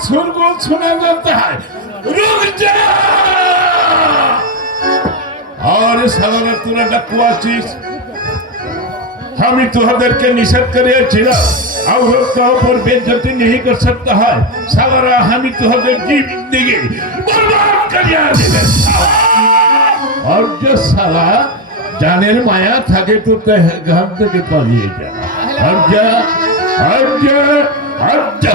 सुर को सुना जाता है रुक जा और সালানা তোরা ডাকুয়া চিস আমি তোমাদেরকে নিষেধ করিয়েছিলাম আউরত উপর বেজ্জতি নেই কর সকতা হয় সালারা আমি তোমাদের জিন্দেগি বরবাদ করিয়া দিলে আর যে সালা, জানের মায়া থাকে তো ঘর থেকে পালিয়ে যায়। আর যা আর যা আর যা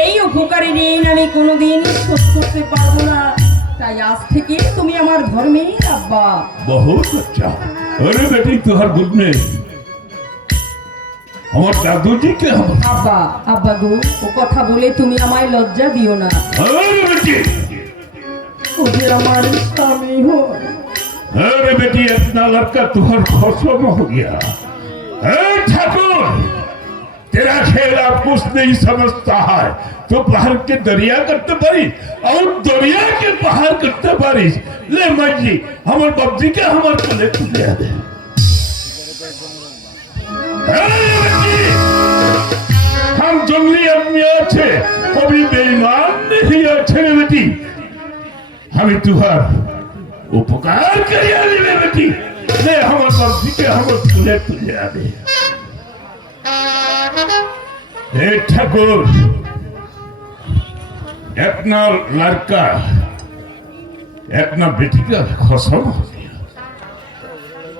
এই উপকারে ঋণ আমি কোনোদিন শোধ করতে পারব না। তাই আজ থেকে তুমি আমার ধর্মে আব্বা। বহুত আচ্ছা আরে বেটি তোহার গুড আমার দাদুজি কে আব্বা আব্বা গো ও কথা বলে তুমি আমায় লজ্জা দিও না। আরে বেটি। ও যে আমার স্বামী হো আরে বেটি আপনার লড়কা তোহার খসম হো গিয়া खेल कुछ नहीं समझता है। तो बाहर के दरिया करते पारी और दरिया के बाहर करते पारी ले मन जी हमार बब्जी के हमार कोले तुले दे हम जंगली आदमी अच्छे कभी बेईमान नहीं अच्छे बेटी। हमें तुहार उपकार करिया रे बेटी। ले हमर बब्जी के हमर तुले तुले दे हे ठाकुर इतना लड़का इतना बेटी का खसम हो गया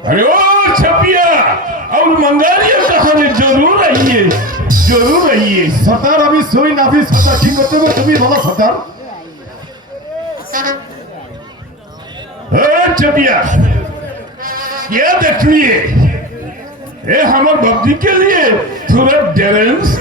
अरे ओ छपिया और मंगारिया कहानी जरूर आइए जरूर आइए সর্দার আমি সই নাফি সর্দার ঠিক করতে হবে তুমি বলো সর্দার ए छपिया क्या देख लिए ए हमारे बब्जी के लिए थोड़ा डेरेंस करेंस करते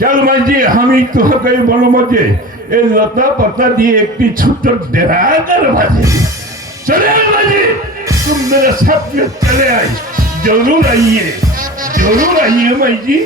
চাল চালমাঝি আমি তোহাকে বলো যে, এই লতা পাতা দিয়ে একটি ছোট্ট ডেরাগার বাজে। চলে মাঝি তুমি মেরা সাথে চলে আই জরুর আইয়ে জরুর আইয়ে মাইজি।